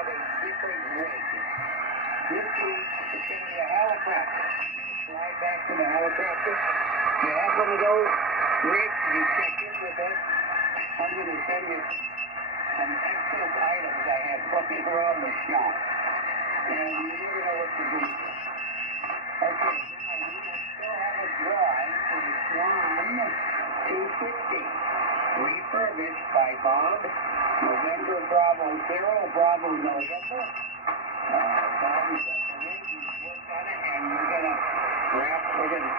of a different rig. This week, it's going to be a helicopter. Slide back to the helicopter. You have one of those rigs, you check in with us. I'm going to send you some excess items I have flying around the shop. And you never know what to do. Okay, now we will still have a drawing for the Swan 260. Refurbished by Bob. November Bravo 0, Bravo November. Bob's got the rig, he's worked on it, and we're going to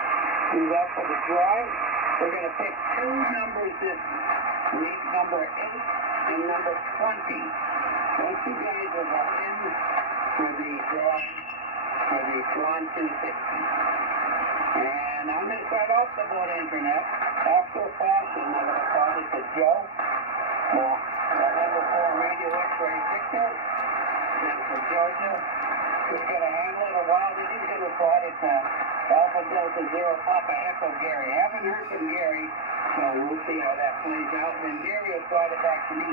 do that for the drawing. We're going to pick two numbers this week, number 8 and number 20. Those two guys are the in for the drawing for the Swan 260. And I'm going to start off the board internet. After fashion, I'm going to call this a Joe. The number 4 radio X-ray Victor. That's for Georgia. We're going to handle it a while. This is going to report it Alpha Delta 0 Papa Echo Gary. Haven't heard from Gary, so we'll see how that plays out. And Gary will slide it back to me.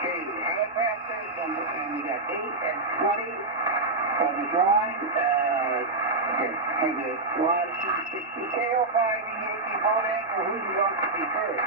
Okay, helicopters, and we got 8 and 20 for the drawing. For the Swan 260 KO5 Yankee boat anchor, who do you want to be first?